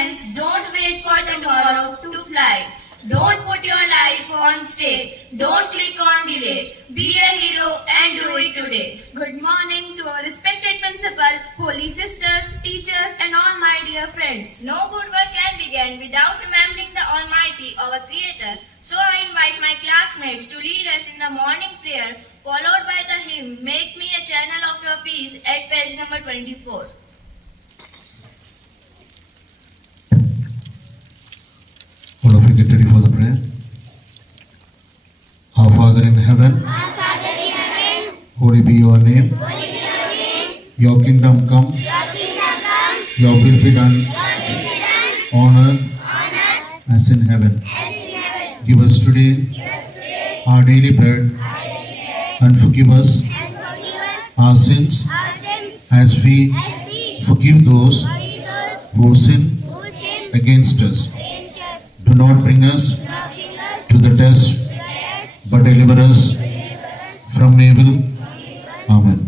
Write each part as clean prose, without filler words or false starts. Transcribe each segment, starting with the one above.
friends, don't wait for tomorrow to fly. Don't put your life on stake. Don't click on delay. Be a hero and do it today. Good morning to our respected principal, holy sisters, teachers and all my dear friends. No good work can begin without remembering the Almighty, our Creator. So I invite my classmates to lead us in the morning prayer, followed by the hymn, Make Me a Channel of Your Peace, at page number 24. All of you get ready for the prayer. Our Father in heaven, holy be your name. Your kingdom come. Your will be done on earth as in heaven. Give us today our daily bread and forgive us our sins as we forgive those who sin against us. Do not bring us to the test, but deliver us from evil. Amen.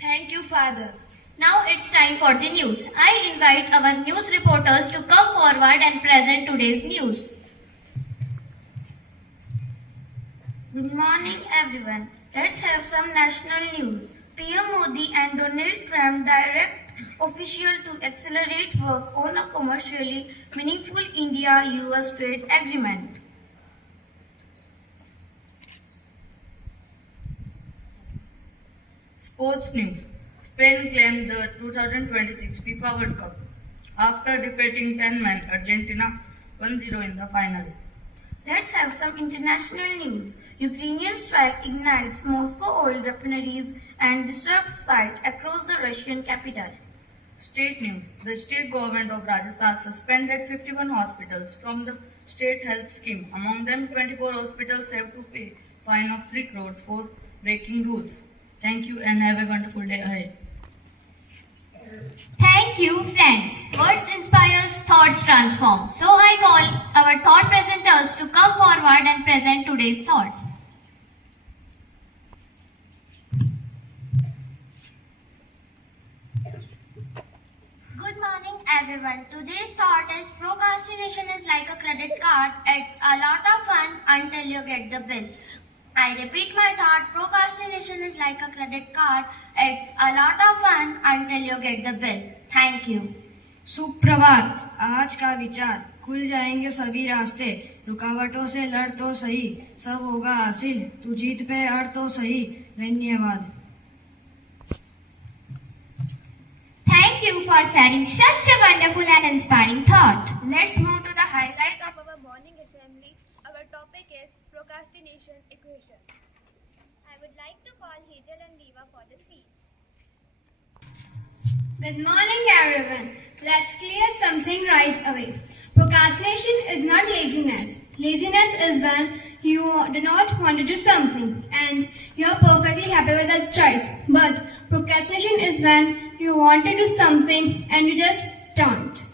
Thank you, Father. Now it's time for the news. I invite our news reporters to come forward and present today's news. Good morning, everyone. Let's have some national news. PM Modi and Donald Trump direct official to accelerate work on a commercially meaningful India-US trade agreement. Sports news. Spain claimed the 2026 FIFA World Cup after defeating 10 men Argentina 1-0 in the final. Let's have some international news. Ukrainian strike ignites Moscow oil refineries and disrupts fight across the Russian capital. State news. The state government of Rajasthan suspended 51 hospitals from the state health scheme. Among them, 24 hospitals have to pay fine of 3 crores for breaking rules. Thank you and have a wonderful day ahead. Thank you, friends. Words inspires, thoughts transform. So I call our thought presenters to come forward and present today's thoughts. Good morning, everyone. everyone. Today's thought is procrastination is like a credit card. It's a lot of fun until you get the bill. I repeat my thought. Procrastination is like a credit card. It's a lot of fun until you get the bill. Thank you. सुप्रभात। आज का विचार, खुल जाएंगे सभी रास्ते, रुकावटों से लड़ तो सही, सब होगा हासिल, तू जीत पे अड़ तो सही। धन्यवाद। Thank you for sharing such a wonderful and inspiring thought. Let's move to the highlight of Our morning assembly, our topic is procrastination equation. I would like to call Hejal and Diva for the speech. Good morning, everyone. Let's clear something right away. Procrastination is not laziness. Laziness is when you do not want to do something and you are perfectly happy with that choice. But procrastination is when you want to do something and you just don't.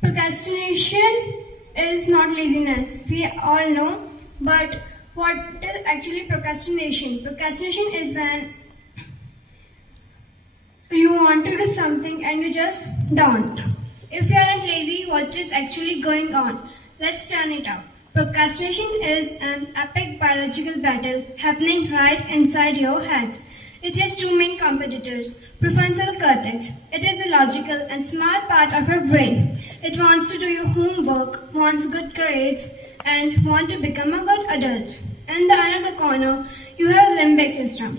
Procrastination is not laziness. We all know. But what is actually procrastination? Procrastination is when you want to do something and you just don't. If you aren't lazy, what is actually going on? Let's turn it out. Procrastination is an epic biological battle happening right inside your heads. It has two main competitors. Prefrontal cortex. It is the logical and smart part of your brain. It wants to do your homework, wants good grades, and want to become a good adult. In the other corner, you have limbic system.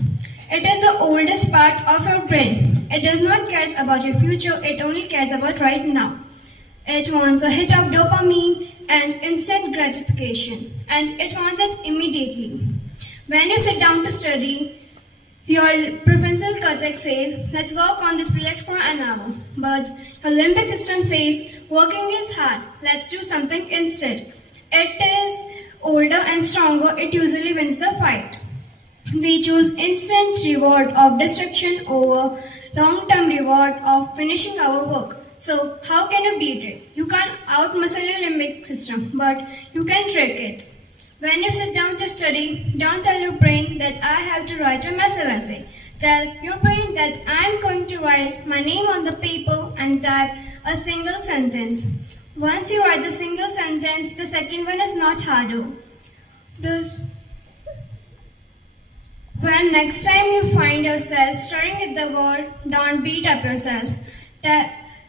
It is the oldest part of your brain. It does not care about your future, it only cares about right now. It wants a hit of dopamine and instant gratification, and it wants it immediately. When you sit down to study, your prefrontal cortex says, let's work on this project for an hour. But your limbic system says, working is hard, let's do something instead. It is older and stronger, it usually wins the fight. We choose instant reward of distraction over long-term reward of finishing our work. So how can you beat it? You can't outmuscle your limbic system, but you can trick it. When you sit down to study, don't tell your brain that I have to write a massive essay. Tell your brain that I'm going to write my name on the paper and type a single sentence. Once you write the single sentence, the second one is not harder. When next time you find yourself staring at the wall, don't beat up yourself.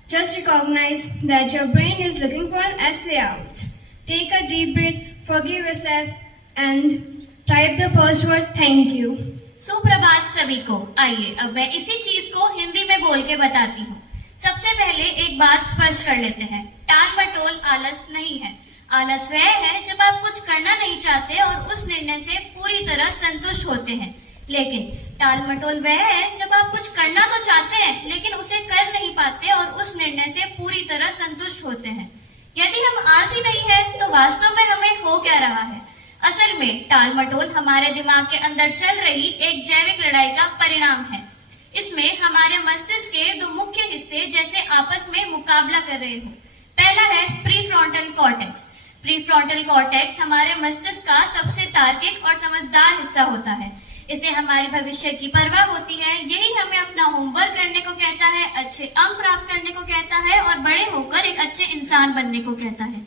Just recognize that your brain is looking for an essay out. Take a deep breath, forgive yourself, and type the first word, thank you. सुप्रभात सभी को। आइए अब मैं इसी चीज को हिंदी में बोल के बताती हूँ। सबसे पहले एक बात स्पष्ट कर लेते हैं, टाल मटोल आलस नहीं है। आलस वह है जब आप कुछ करना नहीं चाहते और उस निर्णय से पूरी तरह संतुष्ट होते हैं। लेकिन टाल मटोल वह है जब आप कुछ करना तो चाहते हैं लेकिन उसे कर नहीं पाते और उस निर्णय से पूरी तरह संतुष्ट होते हैं। यदि हम आलसी नहीं है तो वास्तव में हमें हो क्या रहा है? असल में टाल मटोल हमारे दिमाग के अंदर चल रही एक जैविक लड़ाई का परिणाम है। इसमें हमारे मस्तिष्क के दो मुख्य हिस्से जैसे आपस में मुकाबला कर रहे हो। पहला है प्रीफ्रंटल कॉर्टेक्स। प्रीफ्रंटल कॉर्टेक्स हमारे मस्तिष्क का सबसे तार्किक और समझदार हिस्सा होता है। इसे हमारे भविष्य की परवाह होती है। यही हमें अपना होमवर्क करने को कहता है, अच्छे अंक प्राप्त करने को कहता है और बड़े होकर एक अच्छे इंसान बनने को कहता है।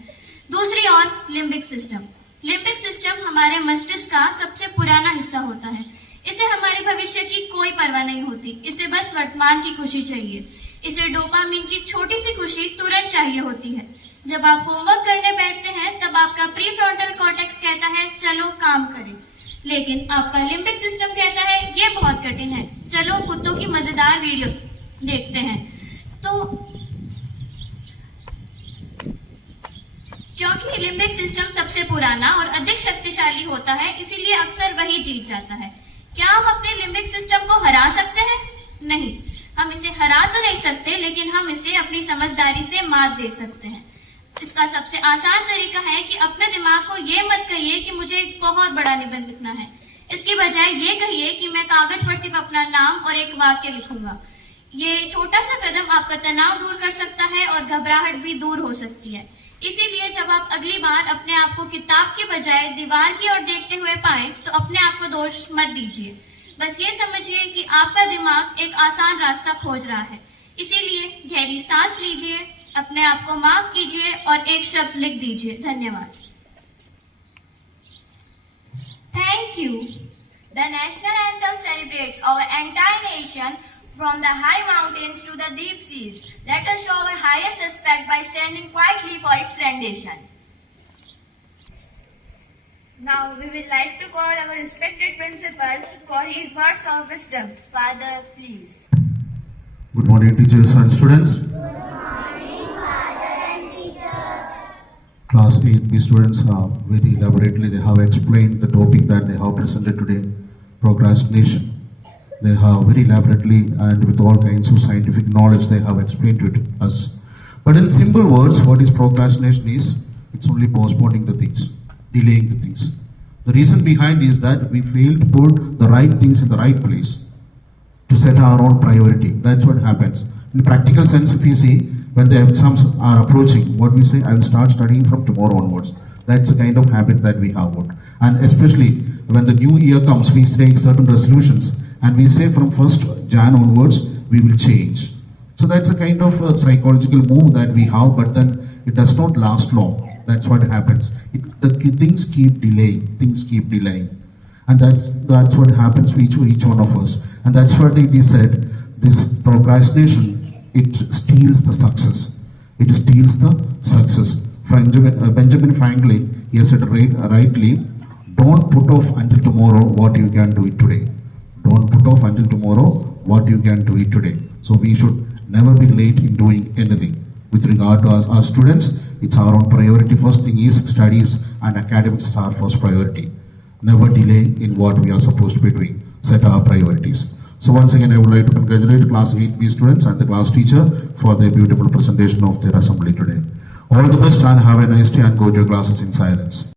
दूसरी ओर लिम्बिक सिस्टम। लिम्बिक सिस्टम हमारे मस्तिष्क का सबसे पुराना हिस्सा होता है। इसे हमारे भविष्य की कोई परवाह नहीं होती, इसे बस वर्तमान की खुशी चाहिए। इसे डोपामिन की छोटी सी खुशी तुरंत चाहिए होती है। जब आप होमवर्क करने बैठते हैं तब आपका प्रीफ्रंटल कॉर्टेक्स कहता है चलो काम करें, लेकिन आपका लिम्बिक सिस्टम कहता है ये बहुत कठिन है, चलो कुत्तों की मजेदार वीडियो देखते हैं। तो क्योंकि लिम्बिक सिस्टम सबसे पुराना और अधिक शक्तिशाली होता है, इसीलिए अक्सर वही जीत जाता है। क्या हम अपने लिम्बिक सिस्टम को हरा सकते हैं? नहीं, हम इसे हरा तो नहीं सकते, लेकिन हम इसे अपनी समझदारी से मात दे सकते हैं। इसका सबसे आसान तरीका है कि अपने दिमाग को ये मत कहिए कि मुझे एक बहुत बड़ा निबंध लिखना है। इसकी बजाय ये कहिए कि मैं कागज पर सिर्फ अपना नाम और एक वाक्य लिखूंगा। ये छोटा सा कदम आपका तनाव दूर कर सकता है और घबराहट भी दूर हो सकती है। इसीलिए जब आप अगली बार अपने आप को किताब के बजाय दीवार की ओर देखते हुए पाए तो अपने आप को दोष मत दीजिए। बस ये समझिए कि आपका दिमाग एक आसान रास्ता खोज रहा है। इसीलिए गहरी सांस लीजिए, अपने आप को माफ कीजिए और एक शब्द लिख दीजिए। धन्यवाद। Thank you. The national anthem celebrates our entire nation from the high mountains to the deep seas. Let us show our highest respect by standing quietly for its rendition. Now we would like to call our respected principal for his words of wisdom. Father, please. Good morning, teachers and students. Class 8B students very elaborately they have explained the topic that they have presented today, procrastination. They have very elaborately and with all kinds of scientific knowledge they have explained to us. But in simple words, what is procrastination is? It's only postponing the things, delaying the things. The reason behind is that we fail to put the right things in the right place, to set our own priority. That's what happens. In practical sense, if you see, when the exams are approaching, what we say, I will start studying from tomorrow onwards. That's the kind of habit that we have got. And especially when the new year comes, we take certain resolutions and we say from 1st Jan onwards, we will change. So that's a kind of a psychological move that we have, but then it does not last long. That's what happens. Things keep delaying. And that's what happens with each one of us. And that's what it is said, this procrastination, it steals the success. It steals the success. Benjamin Franklin, he has said rightly, don't put off until tomorrow what you can do it today. Don't put off until tomorrow what you can do it today. So we should never be late in doing anything. With regard to our students, it's our own priority. First thing is studies and academics is our first priority. Never delay in what we are supposed to be doing. Set our priorities. So once again, I would like to congratulate class 8B students and the class teacher for their beautiful presentation of their assembly today. All the best and have a nice day and go to your classes in silence.